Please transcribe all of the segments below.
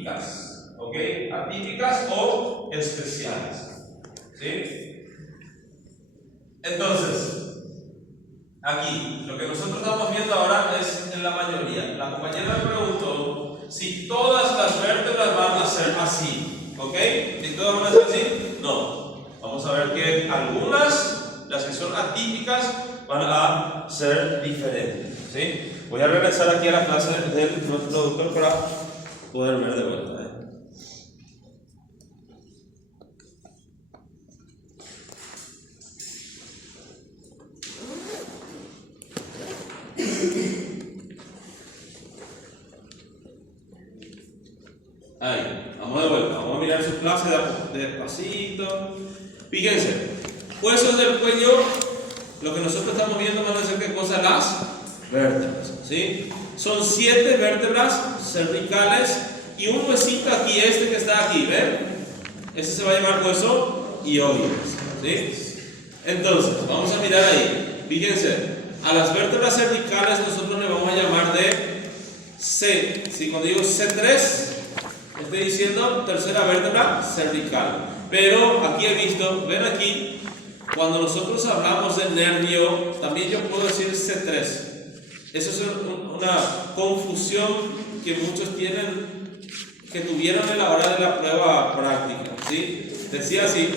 atípicas, ¿ok? Atípicas o especiales, ¿sí? Entonces, aquí, lo que nosotros estamos viendo ahora es en la mayoría. La compañera me preguntó si todas las vértebras van a ser así, ¿ok? Si todas van a ser así, no. Vamos a ver que algunas, las que son atípicas, van a ser diferentes, ¿sí? Voy a regresar aquí a la clase del nuestro doctor para poder ver de vuelta, Ahí, vamos de vuelta, vamos a mirar su clase despacito. Fíjense, huesos del cuello, lo que nosotros estamos viendo van a ser qué cosa, las vértebras, ¿sí? Son 7 vértebras cervicales y un huesito aquí, este que está aquí, ¿ven? Ese se va a llamar hueso ioides, ¿sí? Entonces, vamos a mirar ahí, fíjense, a las vértebras cervicales nosotros le vamos a llamar de C, ¿sí? Cuando digo C3, estoy diciendo tercera vértebra cervical. Pero aquí he visto, ven aquí, cuando nosotros hablamos de nervio, también yo puedo decir C3. Eso es una confusión que muchos tienen, que tuvieron a la hora de la prueba práctica, ¿sí? Decía así,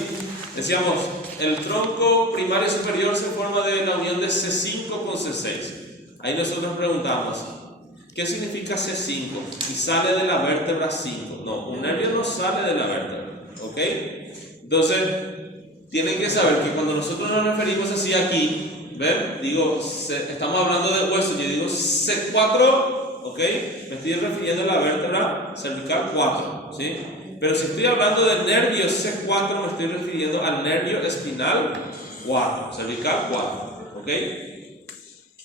decíamos, el tronco primario superior se forma de la unión de C5 con C6. Ahí nosotros preguntamos, ¿qué significa C5? Y sale de la vértebra 5. No, un nervio no sale de la vértebra, ¿ok? Entonces, tienen que saber que cuando nosotros nos referimos así aquí, ¿ven? Digo, estamos hablando de hueso, yo digo C4, ¿ok? Me estoy refiriendo a la vértebra cervical 4, ¿sí? Pero si estoy hablando de nervio C4, me estoy refiriendo al nervio espinal 4, cervical 4, ¿ok?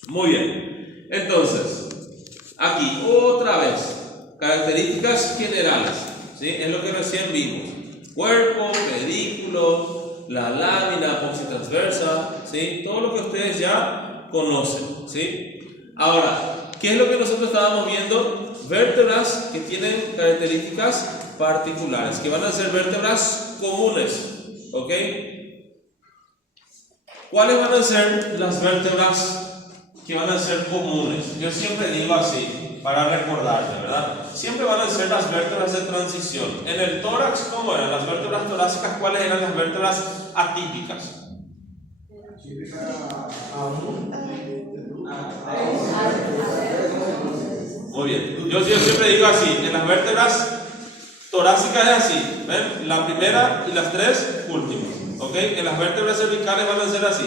Muy bien. Entonces, aquí, otra vez, características generales, ¿sí? Es lo que recién vimos. Cuerpo, pedículo, la lámina apoxitransversa, ¿sí? Todo lo que ustedes ya conocen, ¿sí? Ahora, ¿qué es lo que nosotros estábamos viendo? Vértebras que tienen características particulares, que van a ser vértebras comunes, ¿ok? ¿Cuáles van a ser las vértebras que van a ser comunes? Yo siempre digo así, para recordarme, ¿verdad? Siempre van a ser las vértebras de transición. En el tórax, ¿cómo eran? Las vértebras torácicas, ¿cuáles eran las vértebras atípicas? Muy bien. Yo siempre digo así, en las vértebras torácicas es así, ¿ven? La primera y las 3 últimas, ¿ok? En las vértebras cervicales van a ser así,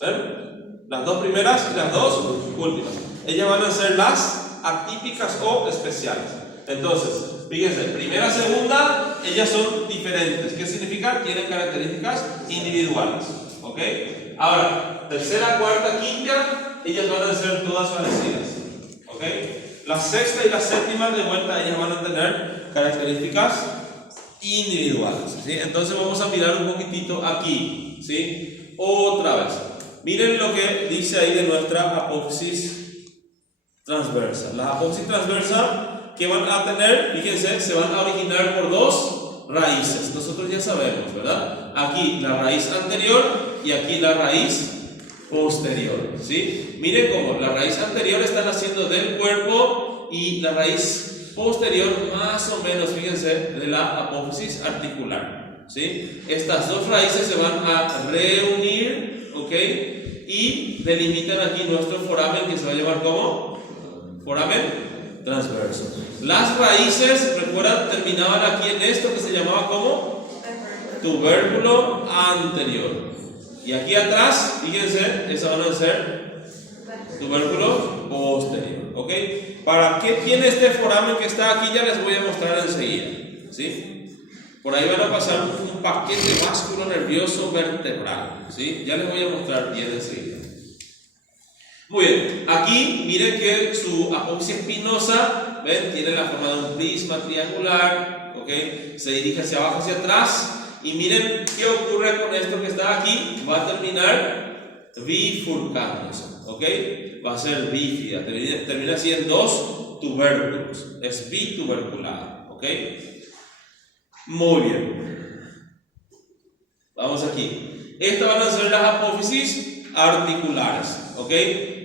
¿ven? Las 2 primeras y las 2 últimas. Ellas van a ser las atípicas o especiales. Entonces, fíjense, primera, segunda, ellas son diferentes. ¿Qué significa? Tienen características individuales, ¿ok? Ahora, tercera, cuarta, quinta, ellas van a ser todas parecidas, ¿ok? La sexta y la séptima, de vuelta, ellas van a tener características individuales, ¿sí? Entonces vamos a mirar un poquitito aquí, ¿sí? Otra vez. Miren lo que dice ahí de nuestra apófisis transversa. La apófisis transversa que van a tener, fíjense, se van a originar por 2 raíces. Nosotros ya sabemos, ¿verdad? Aquí la raíz anterior y aquí la raíz posterior, ¿sí? Miren cómo la raíz anterior está naciendo del cuerpo y la raíz posterior más o menos, fíjense, de la apófisis articular, ¿sí? Estas 2 raíces se van a reunir, ¿ok? Y delimitan aquí nuestro foramen que se va a llamar como foramen transverso. Las raíces, recuerdan, terminaban aquí en esto que se llamaba como tubérculo anterior. Y aquí atrás, fíjense, esas van a ser tubérculo posterior, ¿ok? ¿Para qué tiene este foramen que está aquí? Ya les voy a mostrar enseguida, ¿sí? Por ahí van a pasar un paquete vasculo nervioso vertebral, ¿sí? Ya les voy a mostrar bien enseguida. Muy bien, aquí miren que su apófisis espinosa, ¿ven? Tiene la forma de un prisma triangular, ¿ok? Se dirige hacia abajo, hacia atrás. Y miren qué ocurre con esto que está aquí. Va a terminar bifurcándose, ¿ok? Va a ser bífida, termina así en 2 tubérculos. Es bituberculada, ¿ok? Muy bien. Vamos aquí. Estas van a ser las apófisis articulares, ¿ok?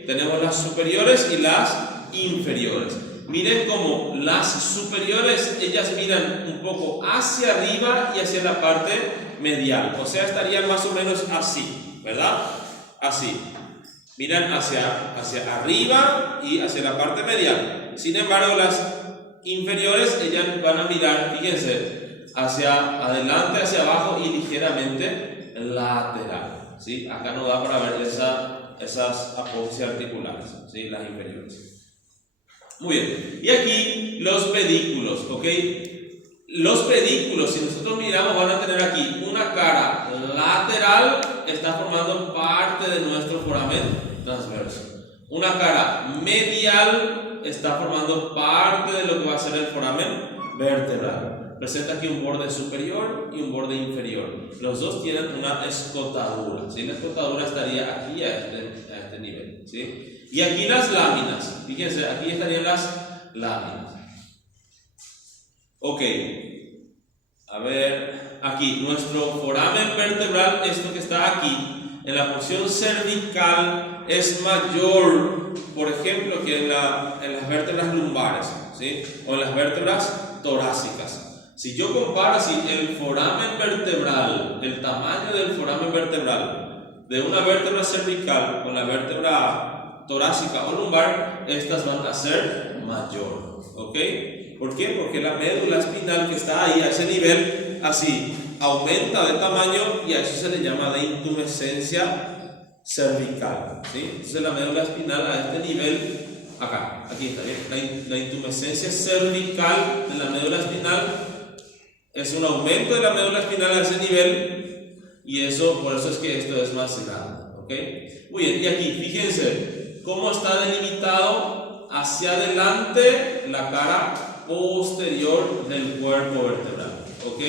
Tenemos las superiores y las inferiores. Miren cómo las superiores, ellas miran un poco hacia arriba y hacia la parte medial. O sea, estarían más o menos así, ¿verdad? Así. Miran hacia arriba y hacia la parte medial. Sin embargo, las inferiores, ellas van a mirar, fíjense, hacia adelante, hacia abajo y ligeramente lateral, ¿sí? Acá no da para ver esas apófisis articulares, ¿sí? Las inferiores. Muy bien. Y aquí los pedículos, ¿ok? Los pedículos, si nosotros miramos, van a tener aquí una cara lateral, está formando parte de nuestro foramen transverso. Una cara medial está formando parte de lo que va a ser el foramen vertebral. Presenta aquí un borde superior y un borde inferior. Los dos tienen una escotadura, ¿sí? La escotadura estaría aquí a este nivel, ¿sí? Y aquí las láminas, fíjense, aquí estarían las láminas. Ok, a ver, aquí nuestro foramen vertebral, esto que está aquí, en la porción cervical es mayor, por ejemplo, que en las vértebras lumbares, ¿sí? O en las vértebras torácicas. Si yo comparo así el foramen vertebral, el tamaño del foramen vertebral de una vértebra cervical con la vértebra torácica o lumbar, estas van a ser mayor, ¿ok? ¿Por qué? Porque la médula espinal que está ahí a ese nivel, así, aumenta de tamaño y a eso se le llama de intumescencia cervical, ¿sí? Entonces la médula espinal a este nivel, acá, aquí está bien, la intumescencia cervical de la médula espinal es un aumento de la médula espinal a ese nivel y eso, por eso es que esto es más grande, ¿ok? Muy bien, y aquí, fíjense cómo está delimitado hacia adelante la cara posterior del cuerpo vertebral, ¿ok?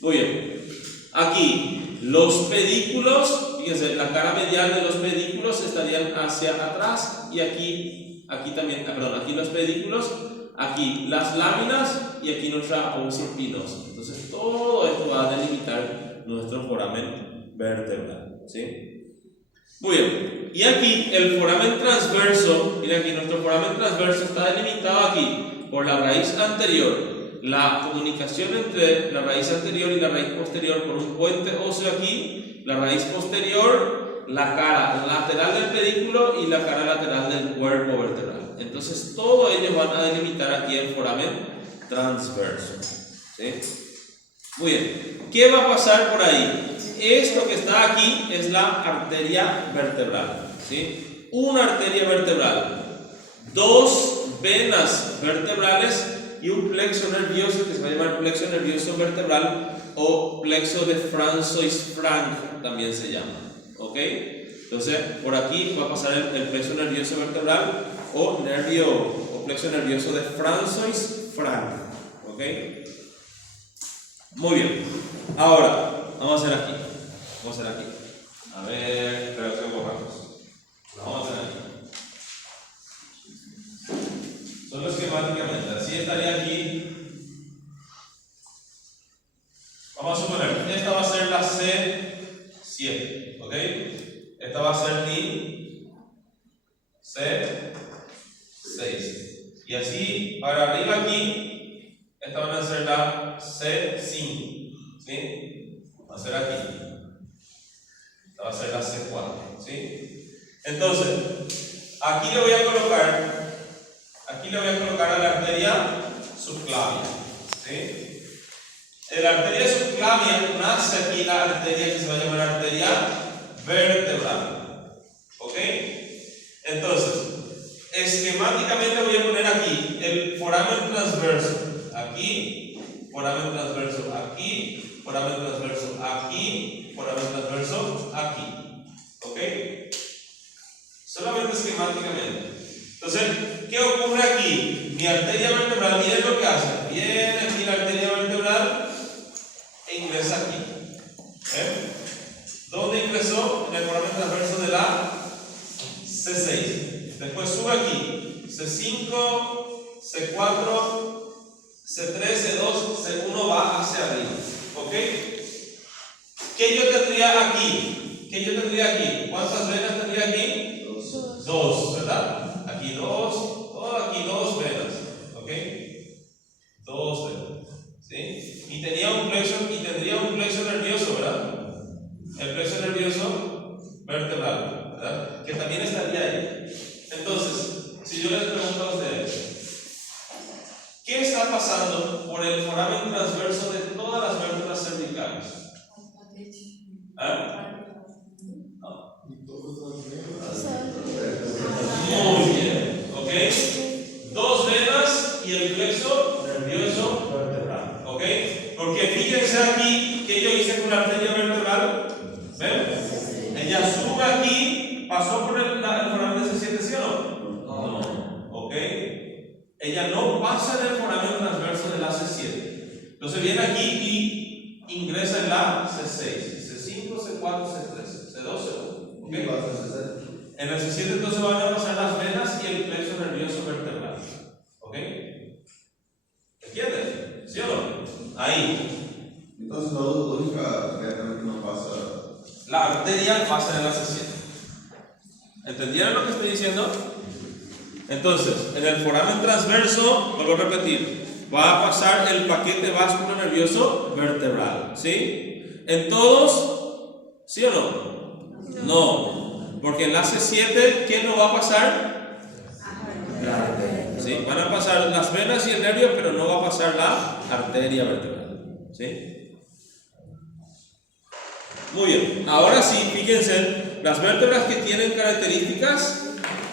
Muy bien. Aquí, los pedículos, fíjense, la cara medial de los pedículos estarían hacia atrás y aquí también, perdón, aquí los pedículos, aquí las láminas y aquí nuestra apófisis espinosa. Entonces, todo esto va a delimitar nuestro foramen vertebral, ¿sí? Muy bien, y aquí el foramen transverso, mira aquí nuestro foramen transverso está delimitado aquí por la raíz anterior, la comunicación entre la raíz anterior y la raíz posterior por un puente óseo aquí, la raíz posterior, la cara lateral del pedículo y la cara lateral del cuerpo vertebral. Entonces todo ello van a delimitar aquí el foramen transverso, ¿sí? Muy bien, ¿qué va a pasar por ahí? Esto que está aquí es la arteria vertebral, ¿sí? Una arteria vertebral, dos venas vertebrales y un plexo nervioso que se va a llamar plexo nervioso vertebral o plexo de François-Franck también se llama, ¿ok? Entonces por aquí va a pasar el plexo nervioso vertebral o plexo nervioso de François-Franck, ¿ok? Muy bien, ahora vamos a hacer aquí. A ver, creo que borramos. Vamos a hacer aquí. Solo esquemáticamente, así estaría aquí. Vamos a suponer, esta va a ser la C7, ¿ok? Esta va a ser mi C6. Y así, para arriba aquí, esta van a ser la C5, ¿sí? Va a ser aquí. Esta va a ser la C4, ¿sí? Entonces, aquí le voy a colocar a la arteria subclavia, ¿sí? De la arteria subclavia nace aquí la arteria que se va a llamar arteria vertebral, ¿ok? Entonces, esquemáticamente voy a poner aquí el foramen transverso, aquí, foramen transverso aquí, foramen transverso aquí, foramen transverso aquí, ¿ok? Solamente esquemáticamente. Entonces, ¿qué ocurre aquí? Mi arteria vertebral, miren lo que hace. Viene aquí la arteria vertebral e ingresa aquí. ¿Dónde ingresó? En el foramen transverso de la C6. Después sube aquí. C5, C4, C3, C2, C1 va hacia arriba. ¿Ok? ¿Qué yo tendría aquí? ¿Qué yo tendría aquí? ¿Cuántas venas tendría aquí? Dos, ¿verdad? Aquí dos venas. ¿Ok? Dos venas. ¿Sí? Y tendría un plexo nervioso, ¿verdad? El plexo nervioso vertebral, ¿verdad? Que también estaría ahí. Entonces, si yo les pregunto a ustedes, ¿qué está pasando por el foramen transverso de todas las vértebras cervicales? No. Muy bien, ¿ok? Dos venas y el plexo nervioso vertebral, ¿ok? Porque fíjense aquí que yo hice con la arteria vertebral, ¿ven? Ella sube aquí, pasó por el foramen de C7, ¿sí o no? No, ¿ok? Ella no pasa en el foramen transverso de la C7. Entonces viene aquí y ingresa en la C6, C5, C4, C3, C2, C1, ¿ok? En el C7 entonces van a pasar las venas y el plexo nervioso vertebral, ¿ok? ¿Entienden? ¿Sí o no? Ahí. Entonces la única que no pasa. La arteria pasa en la C7. ¿Entendieron lo que estoy diciendo? Entonces, en el foramen transverso, vuelvo a repetir, va a pasar el paquete vascular nervioso vertebral, ¿sí? En todos, ¿sí o no? No, porque en la C7, ¿qué no va a pasar? La arteria, ¿sí? Van a pasar las venas y el nervio, pero no va a pasar la arteria vertebral, ¿sí? Muy bien, ahora sí, fíjense, las vértebras que tienen características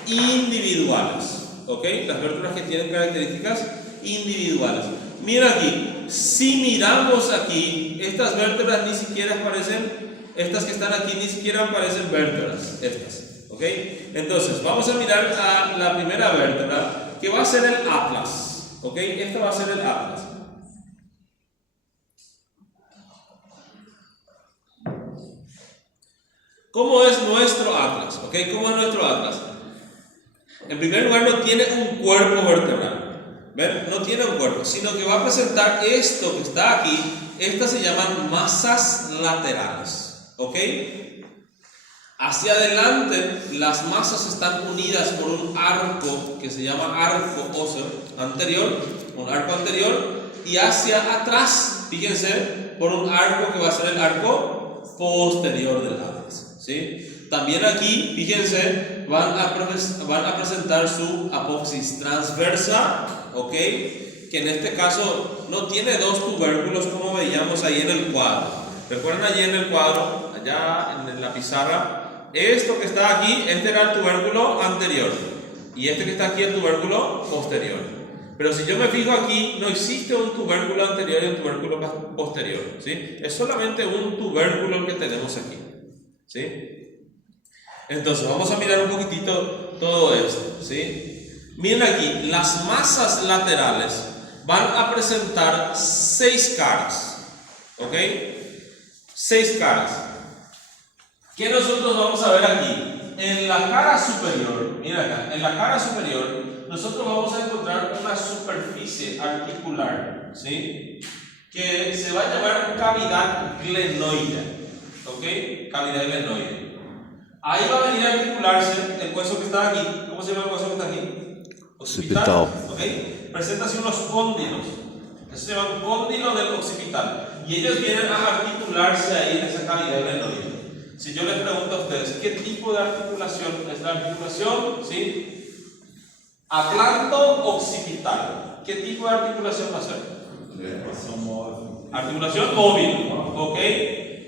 individuales, ¿ok? Las vértebras que tienen características individuales. Mira aquí, si miramos aquí, estas vértebras ni siquiera parecen, estas que están aquí ni siquiera parecen vértebras, estas, ¿ok? Entonces, vamos a mirar a la primera vértebra, que va a ser el atlas, ¿ok? Esta va a ser el atlas. ¿Cómo es nuestro atlas? ¿Ok? ¿Cómo es nuestro atlas? En primer lugar, no tiene un cuerpo vertebral. ¿Ven? No tiene un cuerpo, sino que va a presentar esto que está aquí. Estas se llaman masas laterales. ¿Ok? Hacia adelante, las masas están unidas por un arco que se llama arco óseo anterior, un arco anterior, y hacia atrás, fíjense, por un arco que va a ser el arco posterior del atlas. ¿Sí? También aquí, fíjense, van a presentar su apófisis transversa, ¿ok? Que en este caso no tiene dos tubérculos como veíamos ahí en el cuadro. ¿Recuerdan allí en el cuadro, allá en la pizarra? Esto que está aquí, este era el tubérculo anterior y este que está aquí el tubérculo posterior. Pero si yo me fijo aquí, no existe un tubérculo anterior y un tubérculo posterior, ¿sí? Es solamente un tubérculo el que tenemos aquí. ¿Sí? Entonces vamos a mirar un poquitito todo esto, ¿sí? Miren aquí, las masas laterales van a presentar 6 caras, ¿ok? 6 caras. ¿Qué nosotros vamos a ver aquí? En la cara superior, miren acá, en la cara superior nosotros vamos a encontrar una superficie articular, ¿sí? Que se va a llamar cavidad glenoide. ¿Ok? Cavidad glenoide. Ahí va a venir a articularse el hueso que está aquí. ¿Cómo se llama el hueso que está aquí? Occipital. ¿Ok? Presenta así unos cóndilos. Eso se llama cóndilo del occipital. Y ellos vienen a articularse ahí en esa cavidad glenoide. Si yo les pregunto a ustedes, ¿qué tipo de articulación es la articulación? ¿Sí? Atlanto-occipital. ¿Qué tipo de articulación va a ser? Articulación móvil. ¿Ok?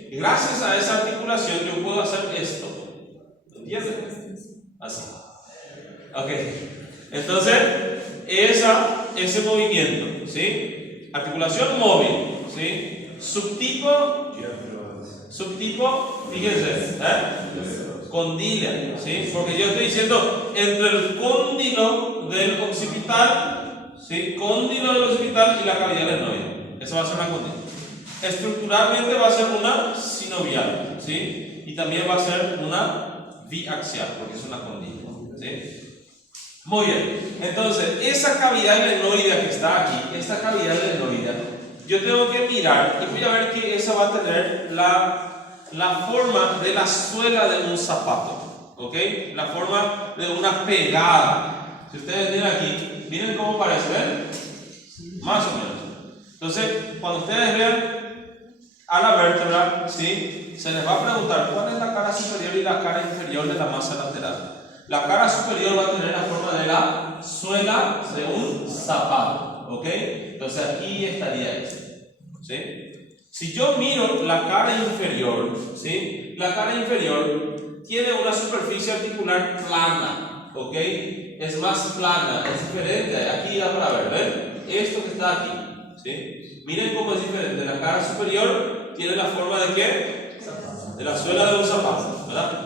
Gracias a esa articulación yo puedo hacer esto. ¿Entienden? Así. Ok. Entonces, ese movimiento, ¿sí? Articulación móvil, ¿sí? Subtipo, fíjense, condyle, ¿sí? Porque yo estoy diciendo entre el cóndilo del occipital, ¿sí? Cóndilo del occipital y la cavidad glenoide. Eso va a ser una condyle. Estructuralmente va a ser una sinovial, ¿sí? Y también va a ser una biaxial, porque es una condyle, ¿sí? Muy bien, entonces esa cavidad glenoidea que está aquí, esta cavidad glenoidea, yo tengo que mirar y voy a ver que esa va a tener la forma de la suela de un zapato, ¿ok? La forma de una pegada. Si ustedes miran aquí, miren cómo parece, ¿ven? Más o menos. Entonces, cuando ustedes vean a la vértebra, ¿sí? Se les va a preguntar cuál es la cara superior y la cara inferior de la masa lateral. La cara superior va a tener la forma de la suela de un zapato, ¿ok? Entonces aquí estaría esto, ¿sí? Si yo miro la cara inferior, ¿sí? La cara inferior tiene una superficie articular plana, ¿ok? Es más plana, es diferente. Aquí da para ver, ¿ven? Esto que está aquí, ¿sí? Miren cómo es diferente. La cara superior tiene la forma de ¿qué? De la suela de un zapato, ¿verdad?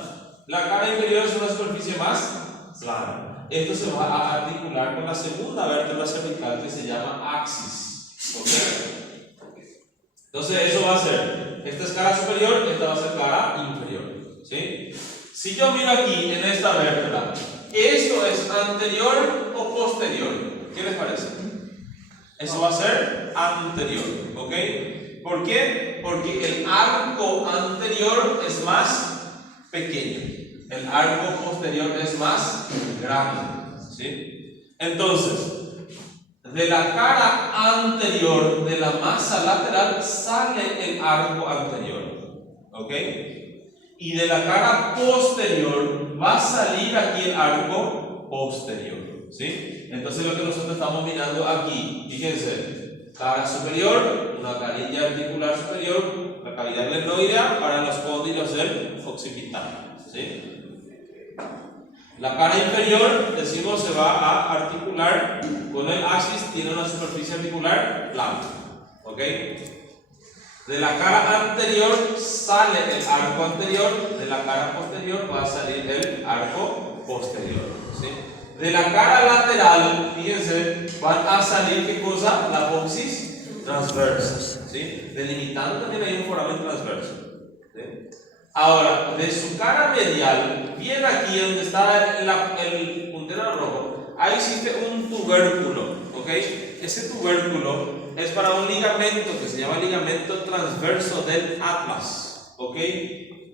La cara inferior es una superficie más plana. Esto se va a articular con la segunda vértebra cervical que se llama axis, ¿ok? Entonces eso va a ser, esta es cara superior, esta va a ser cara inferior, ¿sí? Si yo miro aquí en esta vértebra, ¿esto es anterior o posterior? ¿Qué les parece? Eso va a ser anterior, ¿ok? ¿Por qué? Porque el arco anterior es más pequeño, el arco posterior es más grande, ¿sí? Entonces, de la cara anterior de la masa lateral sale el arco anterior, ¿ok? Y de la cara posterior va a salir aquí el arco posterior, ¿sí? Entonces lo que nosotros estamos mirando aquí, fíjense, cara superior, una carilla articular superior, la cavidad glenoidea para los cóndilos del occipital, ¿sí? La cara inferior, decimos, se va a articular con el axis, tiene una superficie articular plana, ¿ok? De la cara anterior sale el arco anterior, de la cara posterior va a salir el arco posterior, ¿sí? De la cara lateral, fíjense, van a salir ¿qué cosa? La apófisis transversa, ¿sí? Delimitando también hay un foramen transverso, ¿sí? Ahora, de su cara medial, bien aquí donde está el puntero rojo, ahí existe un tubérculo, ¿ok? Ese tubérculo es para un ligamento que se llama ligamento transverso del atlas, ¿ok?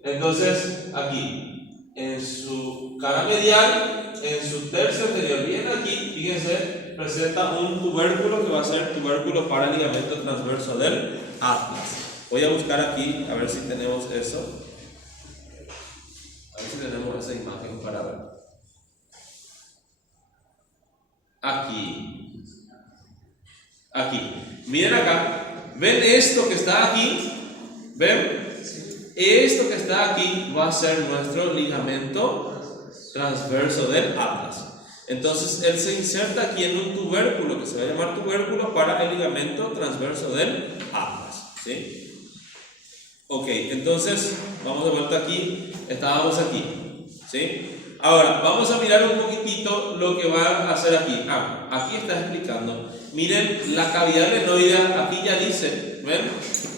Entonces, aquí, en su cara medial, en su tercio anterior, bien aquí, fíjense, presenta un tubérculo que va a ser tubérculo para el ligamento transverso del atlas. Voy a buscar aquí, a ver si tenemos eso. A ver si tenemos esa imagen para ver. Aquí. Aquí. Miren acá. ¿Ven esto que está aquí? ¿Ven? Esto que está aquí va a ser nuestro ligamento transverso del atlas. Entonces él se inserta aquí en un tubérculo que se va a llamar tubérculo para el ligamento transverso del atlas, ¿sí? Ok, entonces vamos de vuelta aquí. Estábamos aquí, ¿sí? Ahora vamos a mirar un poquitito lo que va a hacer aquí. Aquí está explicando. Miren la cavidad glenoidea, aquí ya dice, ¿ven?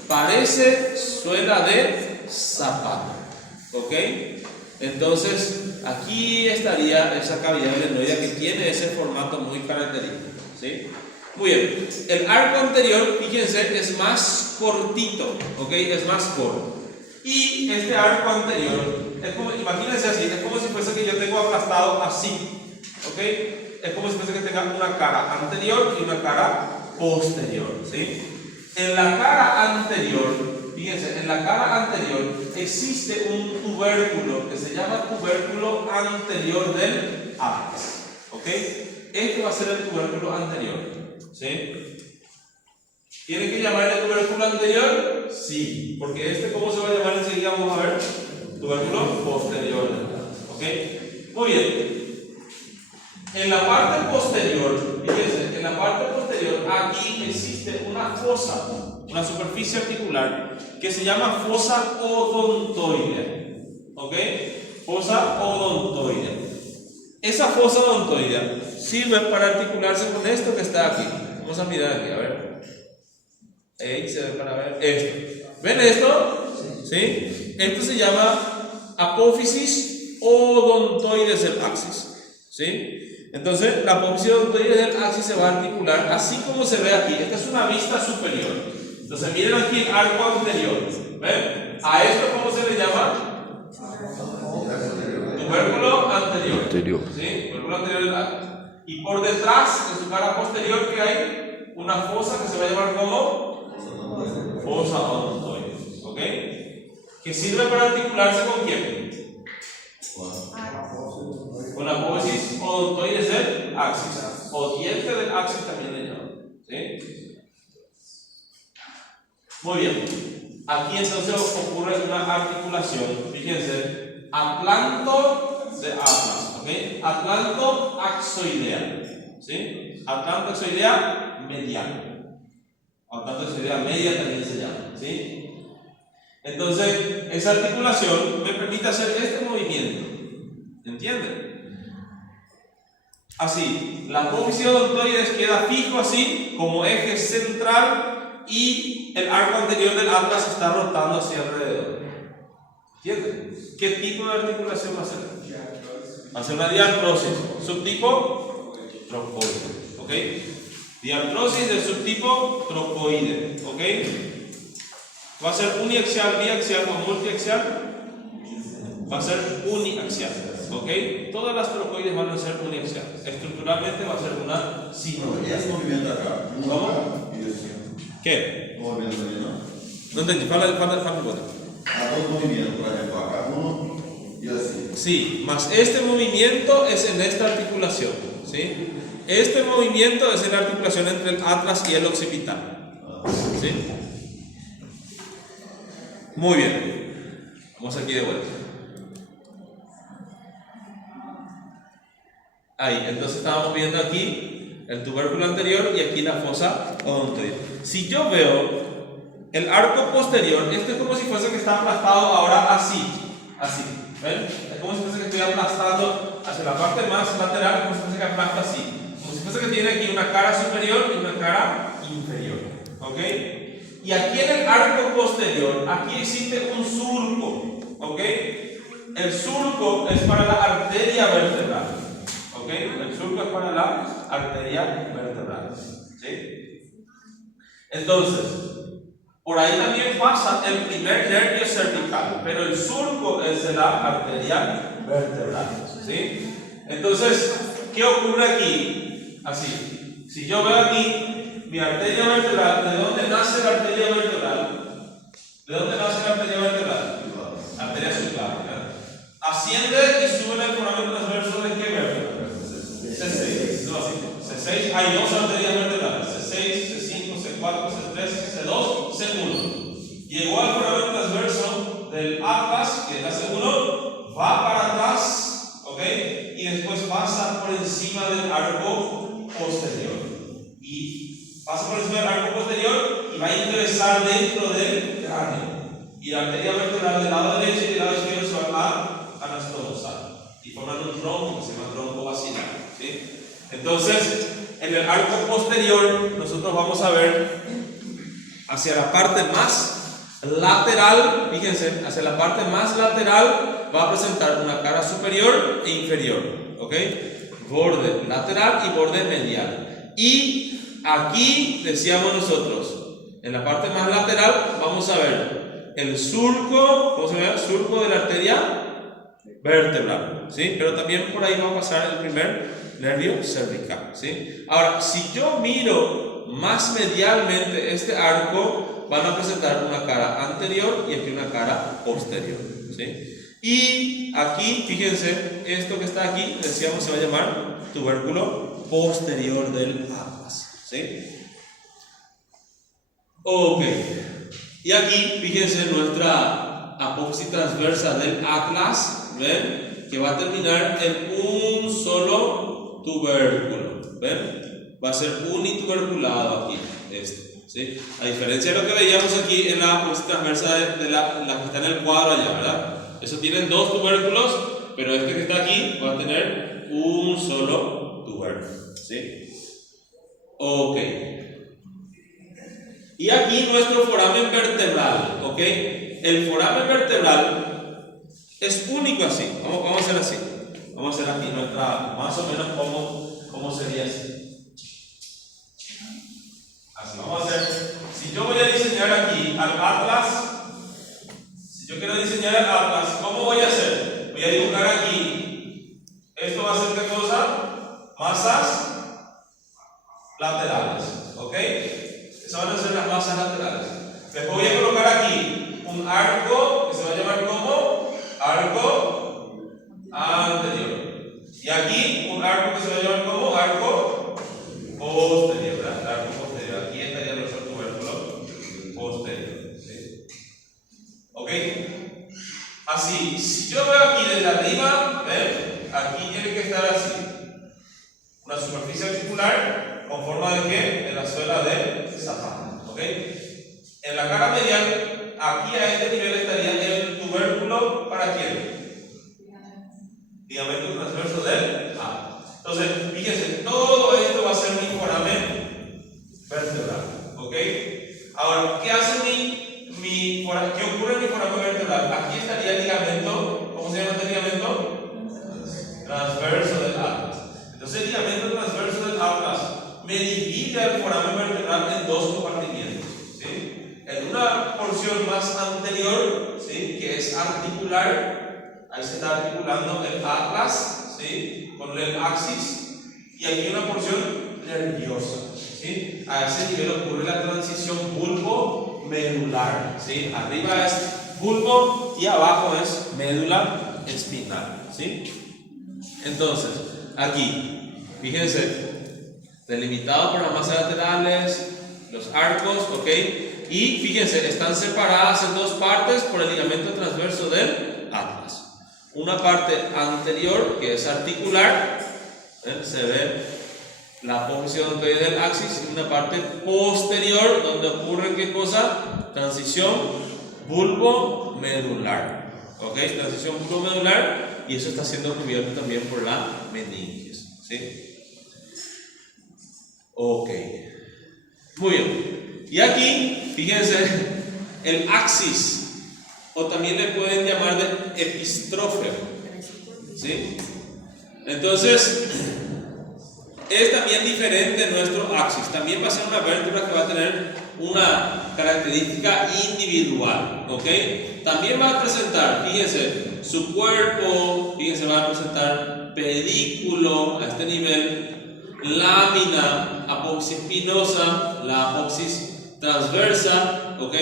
Parece suela de zapato, ¿ok? Entonces aquí estaría esa cavidad glenoidea que tiene ese formato muy característico, ¿sí? Muy bien, el arco anterior, fíjense, es más cortito, ¿ok? Es más corto. Y este arco anterior, es como, imagínense así, es como si fuese que yo tengo aplastado así, ¿ok? Es como si fuese que tenga una cara anterior y una cara posterior, ¿sí? En la cara anterior, fíjense, en la cara anterior existe un tubérculo que se llama tubérculo anterior del atlas, ¿ok? Este va a ser el tubérculo anterior, ¿sí? ¿Tiene que llamarle tubérculo anterior? Sí, porque ¿cómo se va a llamar enseguida? Vamos a ver. Tubérculo posterior, ¿ok? Muy bien. En la parte posterior, fíjense, en la parte posterior, aquí existe una fosa, una superficie articular que se llama fosa odontoidea, ¿ok? Fosa odontoidea. Esa fosa odontoidea sirve para articularse con esto que está aquí. Vamos a mirar aquí, a ver. Ahí se ve para ver esto. ¿Ven esto? ¿Sí? Esto se llama apófisis odontoides del axis, ¿sí? Entonces, la apófisis odontoide del axis se va a articular así como se ve aquí. Esta es una vista superior. Entonces, miren aquí el arco anterior. ¿Ven? A esto, ¿cómo se le llama? Tubérculo anterior. ¿Sí? Tubérculo anterior del axis. Y por detrás, en su cara posterior, que hay una fosa que se va a llamar como fosa odontoide. ¿Ok? Que sirve para articularse con quién? Con la apófisis odontoides del axis, o diente del axis también le llaman. ¿Sí? Muy bien. Aquí entonces ocurre una articulación. Fíjense, atlanto de atlas, ¿ok? Atlanto axoidea, ¿sí? Atlanto axoidea medial. Atlanto axoidea media también se llama, ¿sí? Entonces, esa articulación me permite hacer este movimiento. ¿Entienden? Así, la apófisis odontoides queda fijo así, como eje central, y el arco anterior del atlas está rotando hacia alrededor. ¿Entienden? ¿Qué tipo de articulación va a ser? Va a ser una diartrosis. Subtipo trocoide. ¿Ok? Diartrosis del subtipo trocoide. ¿Ok? Va a ser uniaxial, biaxial o multiaxial. Va a ser uniaxial. ¿Ok? Todas las trocoides van a ser uniaxiales. Estructuralmente va a ser una sinuosidad. ¿Y ese movimiento acá? ¿Cómo? Y decía. ¿Qué? Movimiento ahí, ¿no? No entendí, falta el A dos movimientos, por ejemplo, acá uno y así. Sí, más este movimiento es en esta articulación. ¿Sí? Este movimiento es en la articulación entre el atlas y el occipital. ¿Sí? Muy bien. Vamos aquí de vuelta. Ahí, entonces estábamos viendo aquí el tubérculo anterior y aquí la fosa odontoide. Si yo veo el arco posterior, esto es como si fuese que está aplastado ahora así. ¿Ven? Es como si fuese que estoy aplastando hacia la parte más lateral, como si fuese que aplasta así. Como si fuese que tiene aquí una cara superior y una cara inferior. ¿Ok? Y aquí en el arco posterior, aquí existe un surco. ¿Ok? El surco es para la arteria vertebral. ¿Ok? El surco es para la arteria vertebral. ¿Sí? Entonces, por ahí también pasa el primer nervio cervical, pero el surco es de la arteria vertebral. ¿Sí? Entonces, ¿qué ocurre aquí? Así. Si yo veo aquí mi arteria vertebral, ¿de dónde nace la arteria vertebral? ¿De dónde nace la arteria vertebral? Arteria subclaviana. Asciende y sube el foramen transverso de qué vértebra? C6. No, así. C6, hay dos arterias vertebrales, C6, C5, C4, C3, C2, C1. Llegó al foramen transverso del atlas, que es la C1, va para atrás, ¿ok? Y después pasa por encima del arco posterior. Y pasa por encima del arco posterior y va a ingresar dentro del cráneo. Y la arteria vertebral del lado derecho y del lado izquierdo se va a anastomosal y forman un tronco que se llama tronco vacilar. ¿Sí? Entonces, en el arco posterior, nosotros vamos a ver hacia la parte más lateral, fíjense, hacia la parte más lateral va a presentar una cara superior e inferior, ¿ok? Borde lateral y borde medial. Y aquí decíamos nosotros, en la parte más lateral vamos a ver el surco, ¿cómo se llama? Surco de la arteria vertebral, ¿sí? Pero también por ahí va a pasar el primer nervio cervical, ¿sí? Ahora, si yo miro más medialmente este arco, van a presentar una cara anterior y aquí una cara posterior, ¿sí? Y aquí, fíjense, esto que está aquí, decíamos, se va a llamar tubérculo posterior del atlas, ¿sí? Ok. Y aquí, fíjense, nuestra apófisis transversa del atlas, ¿ven? Que va a terminar en un solo tubérculo, ¿ven? Va a ser unituberculado aquí, ¿sí? A diferencia de lo que veíamos aquí en la apófisis transversa de la que está en el cuadro allá, ¿verdad? Eso tienen dos tubérculos, pero este que está aquí va a tener un solo tubérculo, ¿sí? Ok. Y aquí nuestro foramen vertebral, ¿ok? El foramen vertebral es único así. Vamos a hacer así. Vamos a hacer aquí nuestra, más o menos cómo sería así. Así, vamos a hacer. Si yo voy a diseñar aquí al atlas, si yo quiero diseñar el atlas, ¿cómo voy a hacer? Voy a dibujar aquí. Esto va a ser ¿qué cosa? Masas laterales. ¿Ok? Esas van a ser las masas laterales. Después voy a colocar aquí un arco que se va a llamar como arco anterior. Y aquí un arco que se va a llamar como arco posterior. ¿Verdad? Arco posterior. Aquí estaría nuestro tubérculo posterior. ¿Sí? ¿Ok? Así, si yo veo aquí desde arriba, ¿ven? Aquí tiene que estar así. Una superficie articular con forma de ¿qué? De la suela de zapato. ¿Ok? En la cara medial, aquí a este nivel estaría el tubérculo ¿para quién? Ligamento transverso del A. Entonces, fíjense, todo esto va a ser mi foramen vertebral. ¿Ok? Ahora, ¿qué hace qué ocurre en mi foramen vertebral? Aquí estaría el ligamento, ¿cómo se llama este ligamento? Transverso del atlas. Entonces, el ligamento transverso del atlas me divide el foramen vertebral en dos compartimientos. ¿Sí? En una porción más anterior, ¿sí? Que es articular, ahí se está articulando el atlas, ¿sí? Con el axis, y aquí una porción nerviosa, ¿sí? A ese nivel ocurre la transición bulbo-medular, ¿sí? Arriba es bulbo y abajo es médula espinal, ¿sí? Entonces, aquí, fíjense, delimitado por las masas laterales, los arcos, ¿ok? Y fíjense, están separadas en dos partes por el ligamento transverso del atlas. Una parte anterior, que es articular, se ve la apófisis odontoide del axis, y una parte posterior, donde ocurre ¿qué cosa? Transición bulbo-medular. ¿Ok? Transición bulbo-medular, y eso está siendo cubierto también por la meninges. ¿Sí? Ok. Muy bien. Y aquí, fíjense, el axis, o también le pueden llamar de epistrófero. ¿Sí? Entonces, es también diferente de nuestro axis. También va a ser una vértebra que va a tener una característica individual. ¿Ok? También va a presentar, fíjense, su cuerpo, fíjense, va a presentar pedículo a este nivel, lámina, apófisis espinosa, la apófisis transversa, ¿ok?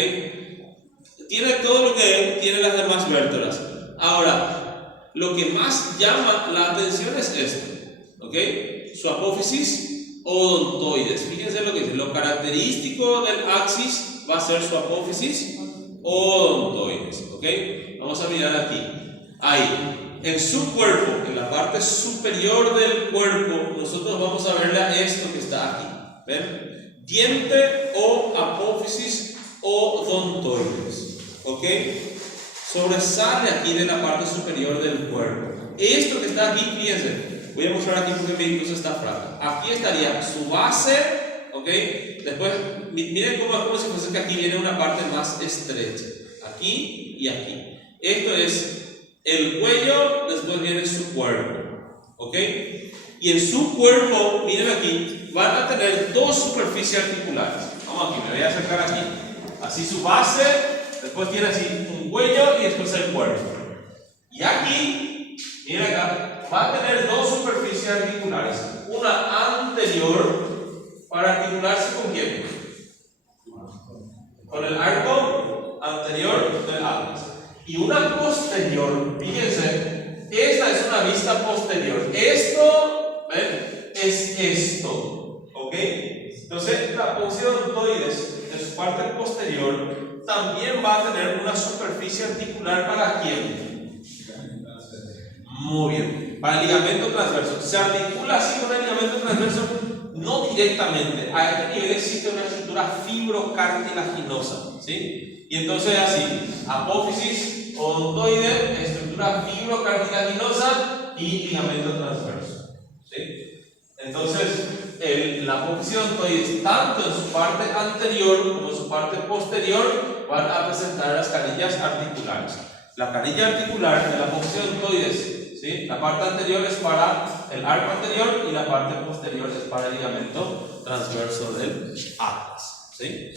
Tiene todo lo que tienen las demás vértebras. Ahora, lo que más llama la atención es esto, ¿ok? Su apófisis odontoides. Fíjense lo que dice, lo característico del axis va a ser su apófisis odontoides, ¿ok? Vamos a mirar aquí. Ahí. En su cuerpo, en la parte superior del cuerpo, nosotros vamos a verle a esto que está aquí. ¿Ven? Diente o apófisis odontoides. ¿Ok? Sobresale aquí de la parte superior del cuerpo. Esto que está aquí, fíjense. Voy a mostrar aquí porque mi incluso está frágil. Aquí estaría su base. ¿Ok? Después, miren cómo es como si fuese que aquí viene una parte más estrecha. Aquí y aquí. Esto es el cuello, después viene su cuerpo, ¿ok? Y en su cuerpo, miren aquí, van a tener dos superficies articulares. Vamos aquí, me voy a acercar aquí. Así su base, después tiene así un cuello y después el cuerpo. Y aquí, miren acá, va a tener dos superficies articulares. Una anterior para articularse con quién? Con el arco anterior del atlas. Y una posterior, fíjense, esta es una vista posterior. Esto, ¿ven? Es esto, ¿ok? Entonces, la apófisis odontoides de su parte posterior también va a tener una superficie articular ¿para quién? Muy bien, para el ligamento transverso. Se articula así con el ligamento transverso, no directamente. A este nivel existe una estructura fibrocartilaginosa, ¿sí? Y entonces así, apófisis odontoide, estructura fibrocartilaginosa y ligamento transverso. ¿Sí? Entonces, la apófisis odontoide, tanto en su parte anterior como en su parte posterior, van a presentar las carillas articulares. La carilla articular de la apófisis odontoide ¿sí? La parte anterior es para el arco anterior y la parte posterior es para el ligamento transverso del atlas, ¿sí?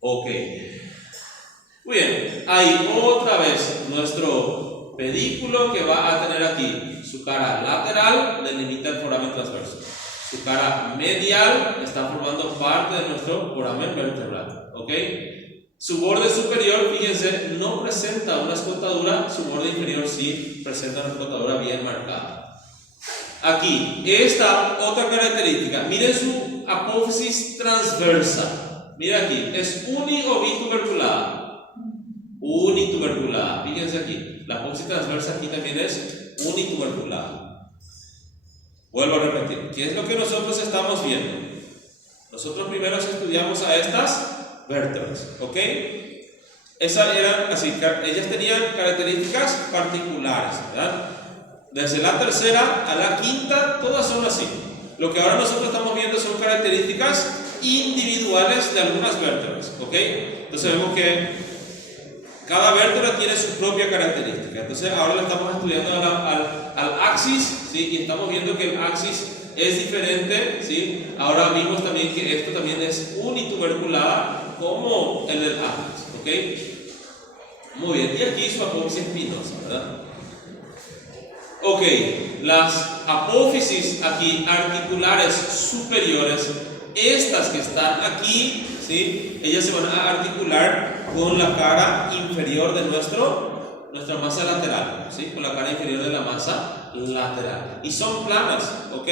Ok. Muy bien, ahí otra vez nuestro pedículo que va a tener aquí su cara lateral delimita el foramen transverso. Su cara medial está formando parte de nuestro foramen vertebral, ¿ok? Su borde superior, fíjense, no presenta una escotadura, su borde inferior sí presenta una escotadura bien marcada. Aquí, esta otra característica, miren su apófisis transversa, miren aquí, es uni o bituberculada, unituberculada, fíjense aquí, la apófisis transversa aquí también es unituberculada. Vuelvo a repetir, ¿qué es lo que nosotros estamos viendo? Nosotros primero estudiamos a estas vértebras, ¿ok? Esas eran así, ellas tenían características particulares, ¿verdad? Desde la tercera a la quinta, todas son así. Lo que ahora nosotros estamos viendo son características individuales de algunas vértebras, ¿ok? Entonces vemos que cada vértebra tiene su propia característica. Entonces ahora lo estamos estudiando al axis, ¿sí? Y estamos viendo que el axis es diferente, ¿sí? Ahora vimos también que esto también es unituberculada como el del atlas, ¿ok? Muy bien, y aquí su apófisis espinosa, ¿verdad? Ok, las apófisis aquí articulares superiores, estas que están aquí, ¿sí? Ellas se van a articular con la cara inferior de nuestra masa lateral, ¿sí? Con la cara inferior de la masa lateral. Y son planas, ¿ok?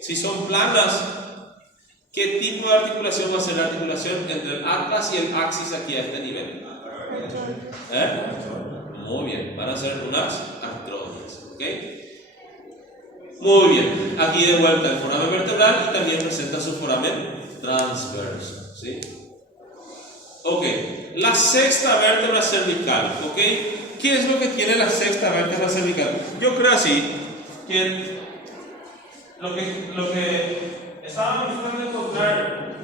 Si son planas, ¿qué tipo de articulación va a ser la articulación entre el atlas y el axis aquí a este nivel? Muy bien, van a ser unas artroides, ¿ok? Muy bien, aquí de vuelta el foramen vertebral y también presenta su foramen transverso, ¿sí? Ok, la sexta vértebra cervical, ¿ok? ¿Qué es lo que tiene la sexta vértebra cervical? Yo creo así, que lo que estábamos buscando encontrar,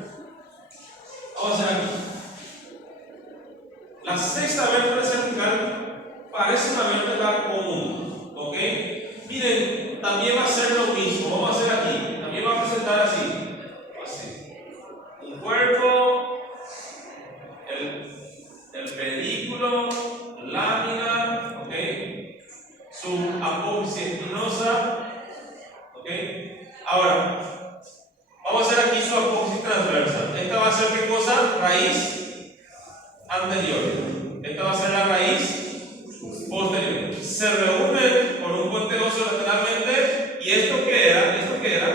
vamos a ver, la sexta vértebra cervical parece una vértebra común, ¿ok? Miren, también va a ser lo mismo, vamos a hacer aquí, también va a presentar así, un cuerpo, el pedículo, lámina, ¿ok? Su apófisis espinosa, ¿ok? Ahora, vamos a hacer aquí su apófisis transversa. Esta va a ser ¿qué cosa? Raíz anterior. Esta va a ser la raíz posterior. Se reúnen por un puente óseo lateralmente. ¿Y esto qué era? ¿Esto qué era?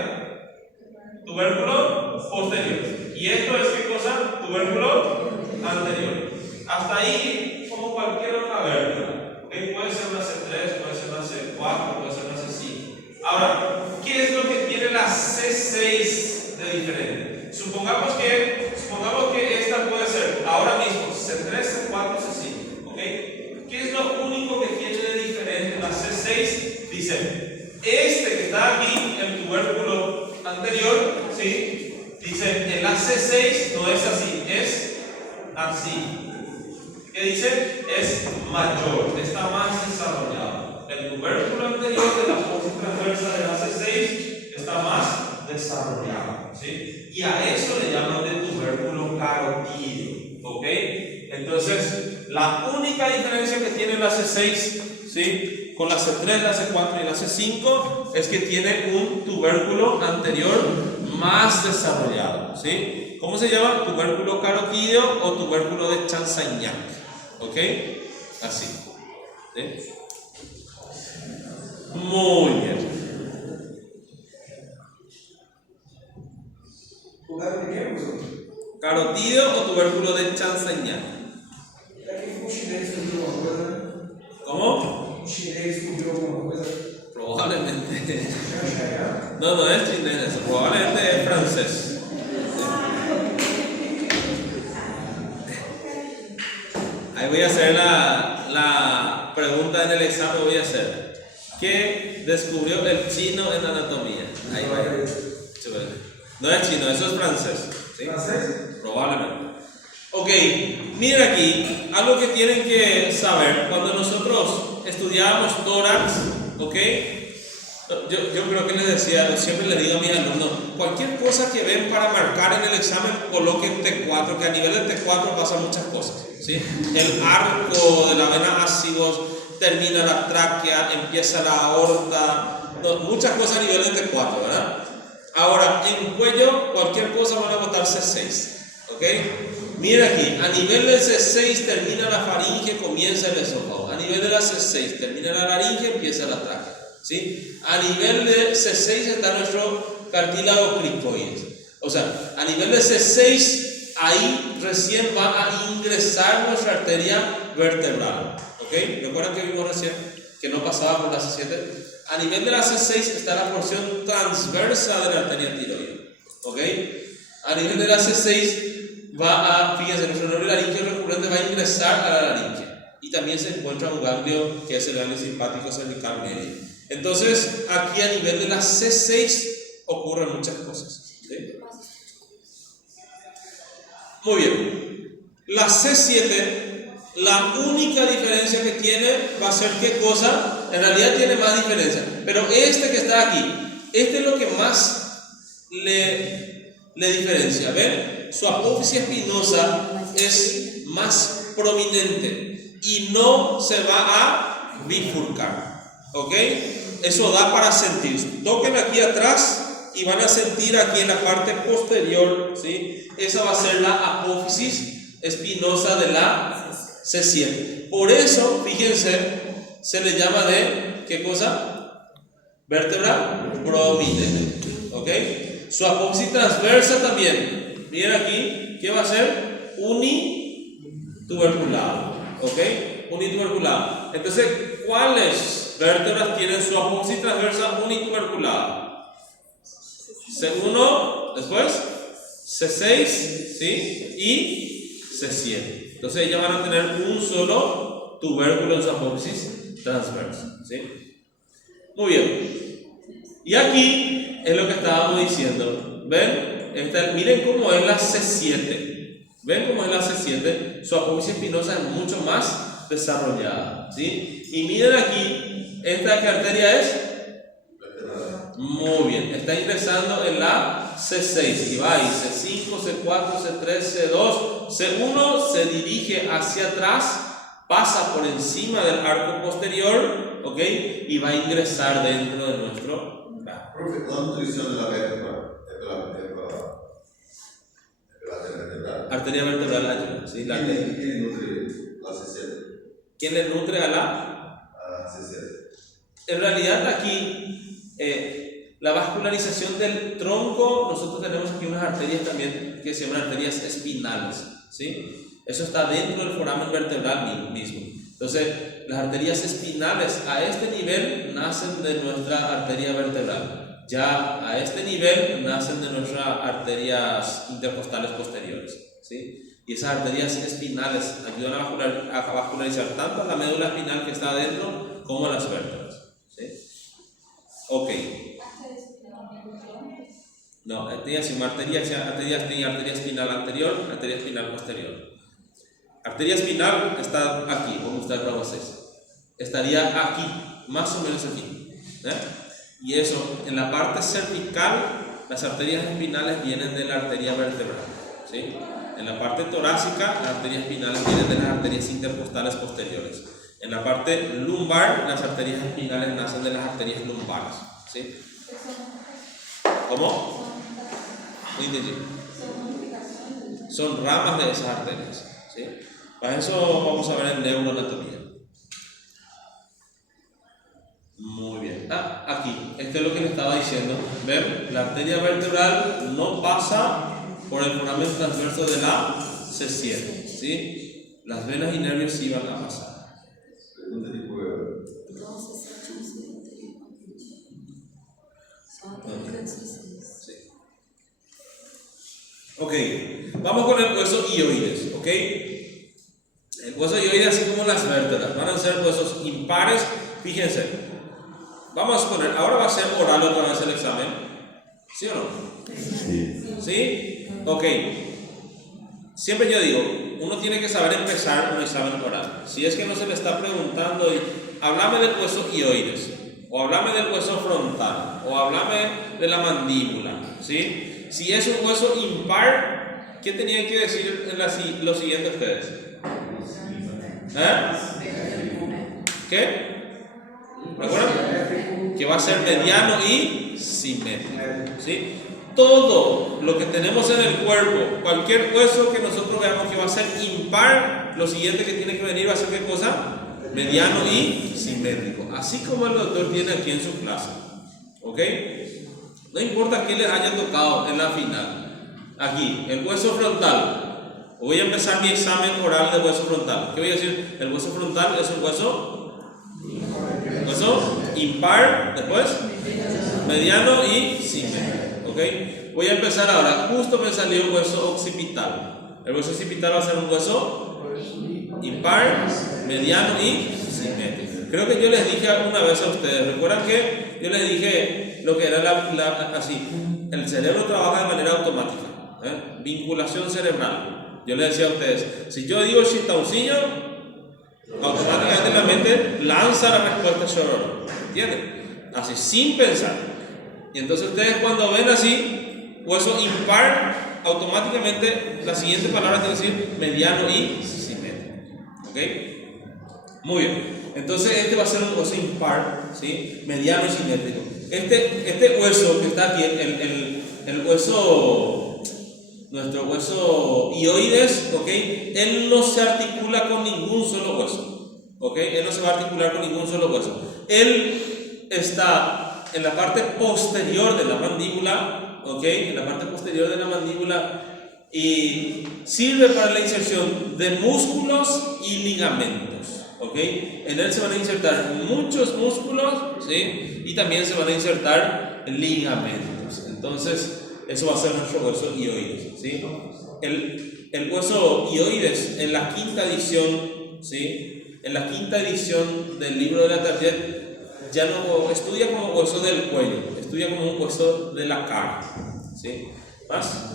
Tubérculo posterior. ¿Y esto es qué cosa? Tubérculo anterior. Hasta ahí, como cualquier otra vértebra. ¿Okay? Puede ser una C3, puede ser una C4, puede ser una C5. Ahora, ¿qué es lo que tiene la C6 de diferente? Supongamos que esta puede ser ahora mismo C3, C4, C5. ¿Okay? ¿Qué es lo único que tiene de diferente la C6? Dice, este que está aquí, el tubérculo anterior, ¿sí? Dice, en la C6 no es así, es así. ¿Qué dice? Es mayor, está más desarrollado. El tubérculo anterior de la apófisis transversa de la C6 está más desarrollado, ¿sí? Y a eso le llaman de tubérculo carotídeo, ¿ok? Entonces, la única diferencia que tiene la C6, ¿sí? Con la C3, la C4 y la C5 es que tiene un tubérculo anterior más desarrollado, ¿sí? ¿Cómo se llama? Tubérculo carotídeo o tubérculo de Chanzagnac, ¿ok? Así, ¿sí? Muy bien. Carotídeo o tubérculo de Chanzagnac. ¿Cómo? Probablemente. No es chinés, probablemente es francés. Ahí voy a hacer la pregunta en el examen, voy a hacer. ¿Qué descubrió el chino en anatomía? Ahí va. No es chino, eso es francés. ¿Sí? ¿Francés? Probablemente. Ok, miren aquí, algo que tienen que saber, cuando nosotros estudiábamos tórax, ¿ok? Yo creo que les decía, siempre les digo a mis alumnos, cualquier cosa que ven para marcar en el examen, coloquen T4, que a nivel de T4 pasan muchas cosas, ¿sí? El arco de la vena ácidos, termina la tráquea, empieza la aorta, muchas cosas a nivel de T4, ¿verdad? Ahora, en cuello, cualquier cosa van a botar C6, ¿ok? Mira aquí, a nivel del C6 termina la faringe, comienza el esófago. A nivel de la C6 termina la laringe, empieza la tráquea, ¿sí? A nivel de C6 está nuestro cartílago cricoides. O sea, a nivel de C6, ahí recién va a ingresar nuestra arteria vertebral, ¿ok? ¿Recuerdan que vimos recién que no pasaba por la C7? A nivel de la C6 está la porción transversa de la arteria tiroidea, ¿ok? A nivel de la C6 fíjense, nuestro nervio laringeo recurrente va a ingresar a la laringe y también se encuentra un ganglio que es el ganglio simpático cervical medio. Entonces, aquí a nivel de la C6 ocurren muchas cosas, ¿sí? Muy bien. La C7, la única diferencia que tiene va a ser qué cosa. En realidad tiene más diferencia, pero este que está aquí, este es lo que más le diferencia. ¿Ven? Su apófisis espinosa es más prominente y no se va a bifurcar, ¿ok? Eso da para sentir. Toquen aquí atrás y van a sentir aquí en la parte posterior, ¿sí? Esa va a ser la apófisis espinosa de la C7. Por eso, fíjense, se le llama de, ¿qué cosa? Vértebra prominente, ¿ok? Su apófisis transversa también. Miren aquí, ¿qué va a ser? Unituberculado, ¿ok? Unituberculado. Entonces, ¿cuáles vértebras tienen su apófisis transversa unituberculada? C1, después C6, ¿sí? Y C7. Entonces, ellas van a tener un solo tubérculo en su apófisis transversa, ¿sí? Muy bien. Y aquí es lo que estábamos diciendo. ¿Ven? Miren cómo es la C7. ¿Ven cómo es la C7? Su apófisis espinosa es mucho más desarrollada, ¿sí? Y miren aquí, ¿esta qué arteria es? Muy bien, está ingresando en la C6 y va ahí, C5, C4, C3, C2, C1 se dirige hacia atrás, pasa por encima del arco posterior, ¿ok? Y va a ingresar dentro de nuestro brazo. Profe, la nutrición de la vértebra. Arteria vertebral ayuda, ¿sí? ¿Quién nutre la C7? ¿Quién le nutre a la? C7. En realidad aquí, la vascularización del tronco, nosotros tenemos aquí unas arterias también que se llaman arterias espinales, ¿sí? Eso está dentro del foramen vertebral mismo. Entonces, las arterias espinales a este nivel nacen de nuestra arteria vertebral. Ya a este nivel nacen de nuestras arterias intercostales posteriores, ¿sí? Y esas arterias espinales ayudan a vascularizar tanto la médula espinal que está adentro como las vértebras, ¿sí? Ok. No, arteria espinal anterior, arteria espinal posterior. Arteria espinal está aquí, como ustedes lo hacen. Estaría aquí, más o menos aquí, Y eso, en la parte cervical, las arterias espinales vienen de la arteria vertebral, ¿sí? En la parte torácica, las arterias espinales vienen de las arterias intercostales posteriores. En la parte lumbar, las arterias espinales nacen de las arterias lumbares, ¿sí? ¿Cómo? No entendí. Son ramas de esas arterias, ¿sí? Para eso vamos a ver en neuroanatomía. Muy bien. Aquí, esto es lo que le estaba diciendo. ¿Ven? La arteria vertebral no pasa por el foramen transverso de la C7, ¿sí? Las venas y nervios sí van a pasar. Sí. Ok, vamos con el hueso hioides, ¿ok? El hueso hioides, así como las vértebras, van a ser huesos impares. Fíjense, vamos a poner, ahora va a ser oral otra vez el examen, ¿sí o no? Sí. ¿Sí? Ok. Siempre yo digo, uno tiene que saber empezar un examen oral. Si es que no se le está preguntando háblame del hueso hioides, o háblame del hueso frontal, o háblame de la mandíbula, ¿sí? Si es un hueso impar, ¿qué tenían que decir en lo siguiente ustedes? ¿Qué? ¿Recuerdan? Que va a ser mediano y simétrico, ¿sí? Todo lo que tenemos en el cuerpo, cualquier hueso que nosotros veamos que va a ser impar, lo siguiente que tiene que venir va a ser ¿qué cosa? Mediano y simétrico, así como el doctor tiene aquí en su clase, ¿ok? No importa qué les haya tocado en la final. Aquí, el hueso frontal. Voy a empezar mi examen oral de hueso frontal. ¿Qué voy a decir? El hueso frontal es un hueso impar, después mediano y simétrico, ¿ok? Voy a empezar ahora. Justo me salió el hueso occipital. El hueso occipital va a ser un hueso impar, mediano y simétrico. Creo que yo les dije alguna vez a ustedes, ¿recuerdan que yo les dije lo que era así? El cerebro trabaja de manera automática, vinculación cerebral. Yo les decía a ustedes, si yo digo chitaucinho, automáticamente la mente lanza la respuesta chororo, ¿entienden? Así, sin pensar. Y entonces ustedes cuando ven así, hueso impar, automáticamente la siguiente palabra tiene que decir mediano y simétrico, ¿ok? Muy bien. Entonces este va a ser un hueso impar, ¿sí? Mediano y simétrico. Este hueso que está aquí, el hueso, nuestro hueso hioides, ¿ok? Él no se articula con ningún solo hueso, ¿ok? Él no se va a articular con ningún solo hueso. Él está en la parte posterior de la mandíbula, ¿ok? En la parte posterior de la mandíbula y sirve para la inserción de músculos y ligamentos. ¿Ok? En él se van a insertar muchos músculos, ¿sí? Y también se van a insertar ligamentos. Entonces, eso va a ser nuestro hueso hioides, ¿sí? El hueso hioides en la quinta edición, ¿sí? En la quinta edición del libro de la Target ya no estudia como hueso del cuello, estudia como un hueso de la cara, ¿sí? ¿Más?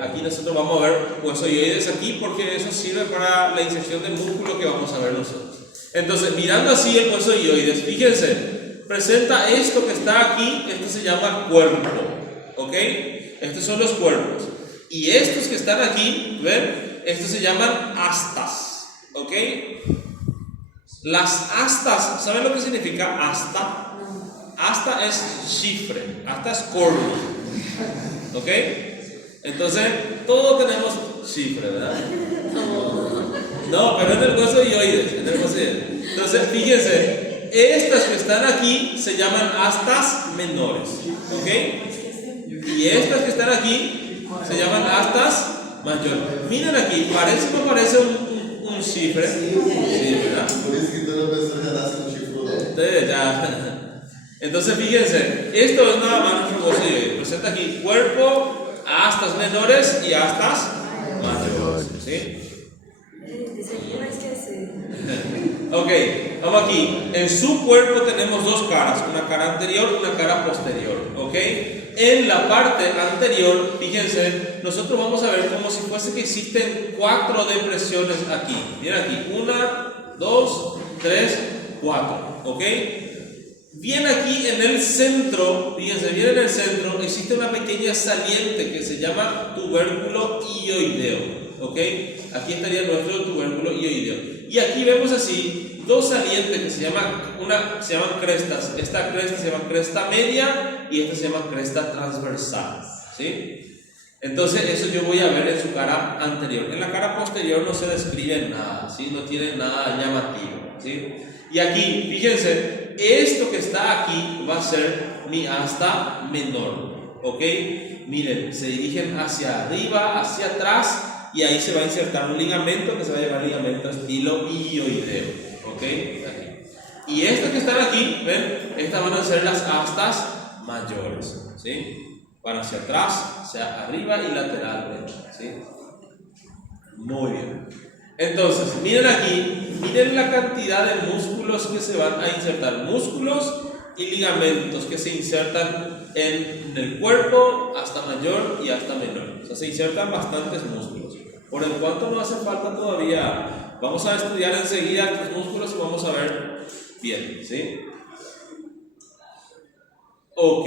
Aquí nosotros vamos a ver hueso hioides aquí porque eso sirve para la inserción de músculo que vamos a ver nosotros. Entonces, mirando así el hueso hioides, fíjense, presenta esto que está aquí, esto se llama cuerpo, ¿ok? Estos son los cuerpos. Y estos que están aquí, ¿ven? Estos se llaman astas, ¿ok? Las astas, ¿saben lo que significa asta? Asta es chifre, asta es corno, ¿ok? Entonces, todos tenemos chifre, ¿verdad? No, pero en el hueso hioides, en el hueso hioides. Entonces, fíjense, estas que están aquí se llaman astas menores, ¿ok? Y estas que están aquí se llaman astas mayores. Miren aquí, no parece un chifre? Sí, ¿verdad? Por eso que toda persona ya nace con chifre. Entonces, ya. Entonces, fíjense, esto es nada más nuestro hueso hioides. Presenta aquí cuerpo, astas menores y astas mayores, ¿sí? Ok, vamos aquí. En su cuerpo tenemos dos caras, una cara anterior y una cara posterior, ¿ok? En la parte anterior, fíjense, nosotros vamos a ver como si fuese que existen 4 depresiones aquí. Miren aquí, 1, 2, 3, 4, ¿ok? Bien aquí en el centro, fíjense, bien en el centro existe una pequeña saliente que se llama tubérculo hioideo, ¿ok? Aquí estaría nuestro tubérculo hioideo. Y aquí vemos así dos salientes que se llaman crestas. Esta cresta se llama cresta media y esta se llama cresta transversal, ¿sí? Entonces eso yo voy a ver en su cara anterior. En la cara posterior no se describe nada, ¿sí? No tiene nada llamativo, ¿sí? Y aquí, fíjense, esto que está aquí va a ser mi asta menor, ¿ok? Miren, se dirigen hacia arriba, hacia atrás, y ahí se va a insertar un ligamento que se va a llamar ligamento estilo hioideo, ¿ok? Aquí. Y estas que están aquí, ¿ven? Estas van a ser las astas mayores, ¿sí? Van hacia atrás, hacia arriba y lateralmente, ¿sí? Muy bien. Entonces, miren aquí, miren la cantidad de músculos que se van a insertar, músculos y ligamentos que se insertan en el cuerpo hasta mayor y hasta menor. O sea, se insertan bastantes músculos. Por el cuanto no hace falta todavía, vamos a estudiar enseguida estos músculos y vamos a ver Bien, ¿sí? Ok,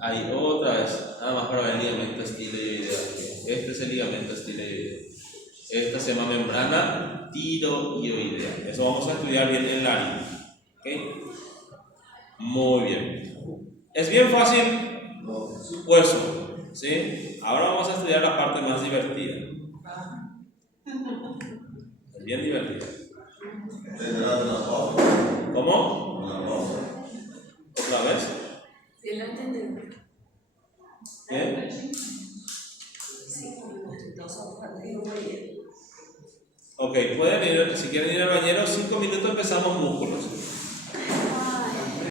ahí otra vez, nada más para ver el ligamento estiloideo. Este es el ligamento estiloideo. Esta se llama membrana tiroidea. Eso vamos a estudiar bien en la área. ¿Ok? Muy bien. Es bien fácil, hueso. ¿Sí? Ahora vamos a estudiar la parte más divertida. Es bien divertida. Tendrás una pausa. ¿Cómo? Una pausa. ¿Otra vez? Sí, la entendí. ¿Bien? Ok, pueden ir, si quieren ir al bañero, 5 minutos empezamos músculos.